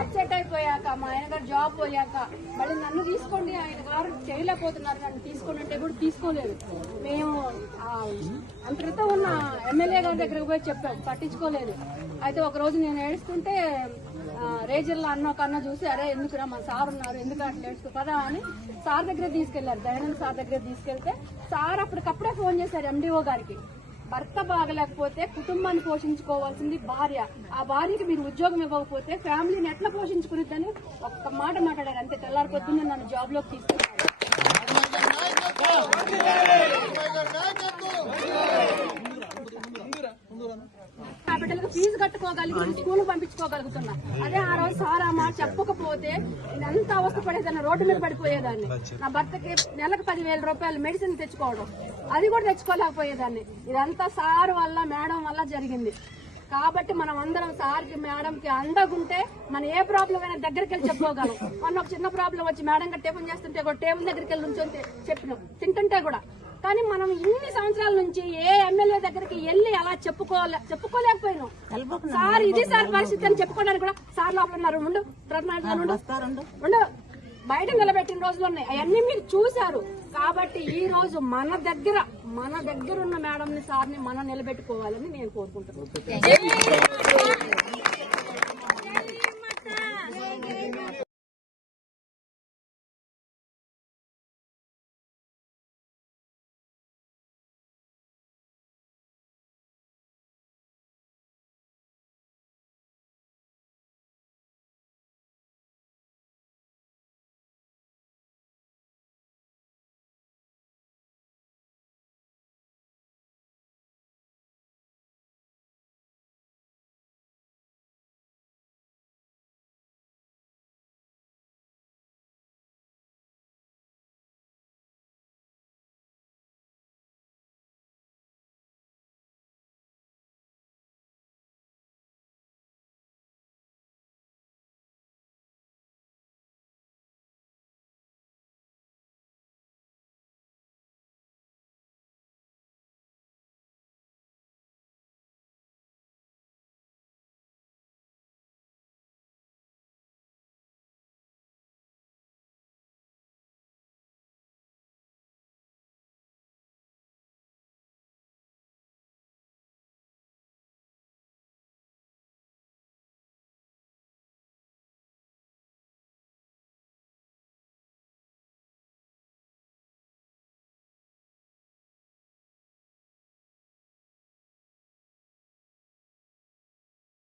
Upset అయిపోయాక మా ఆయన గారు జాబ్ పోయాక మళ్ళీ నన్ను తీసుకోండి ఆయన గారు చేయలేకపోతున్నారు నన్ను తీసుకోండి అంటే కూడా తీసుకోలేదు. మేము ఆ, అంత క్రితం ఉన్న ఎమ్మెల్యే గారి దగ్గరకు పోయి చెప్పాం పట్టించుకోలేదు. అయితే ఒక రోజు నేను ఏడుస్తుంటే రేజర్లో అన్న ఒక అన్న చూసి అరే ఎందుకురా మా సార్ ఉన్నారు ఎందుకు అట్లా ఏడుస్తూ పదా అని సార్ దగ్గర తీసుకెళ్ళారు. దయానంద్ సార్ దగ్గర తీసుకెళ్తే సార్ అప్పటికప్పుడే ఫోన్ చేశారు ఎండిఓ గారికి. భర్త బాగలేకపోతే కుటుంబాన్ని పోషించుకోవాల్సింది భార్య. ఆ భార్యకి మీరు ఉద్యోగం ఇవ్వకపోతే ఫ్యామిలీని ఎట్లా పోషించుకునిద్దని ఒక్క మాట మాట్లాడారు. అంతే తెల్లారి పొద్దున్న నన్ను జాబ్లోకి తీసుకున్నారు బిడ్డలకు ఫీజు కట్టుకోగలిగి స్కూల్ పంపించుకోగలుగుతున్నా. అదే ఆ రోజు సార్ ఆ మాట చెప్పకపోతే నేను ఎంత అవస్థ పడేదాన్ని రోడ్డు మీద పడిపోయేదాన్ని. నా భర్తకి నెలకు పదివేల రూపాయలు మెడిసిన్ తెచ్చుకోవడం. అది కూడా తెచ్చుకోలేకపోయేదాన్ని. ఇదంతా సార్ వల్ల మేడం వల్ల జరిగింది. కాబట్టి మనం అందరం సార్కి మేడంకి అండగుంటే మన ఏ ప్రాబ్లం అయినా దగ్గరికి వెళ్ళి చెప్పుకోగలం. మొన్న ఒక చిన్న ప్రాబ్లం వచ్చి మేడం గారు టిఫిన్ చేస్తుంటే కూడా టేబుల్ దగ్గరికి వెళ్ళి నుంచొని చెప్పినాం. తింటుంటే కూడా. కానీ మనం ఇన్ని సంవత్సరాల నుంచి ఏ ఎమ్మెల్యే దగ్గరికి వెళ్ళి అలా చెప్పుకోలే చెప్పుకోలేకపోయినాం. సార్ ఇది సార్ పరిస్థితి అని చెప్పుకోవడానికి కూడా సార్ లోపల ఉన్నారు. ఉండు ఉండు. బయట నిలబెట్టిన రోజులు ఉన్నాయి. అవన్నీ మీరు చూశారు. కాబట్టి ఈ రోజు మన దగ్గర మన దగ్గర ఉన్న మేడం ని సార్ని మనం నిలబెట్టుకోవాలని నేను కోరుకుంటున్నాను.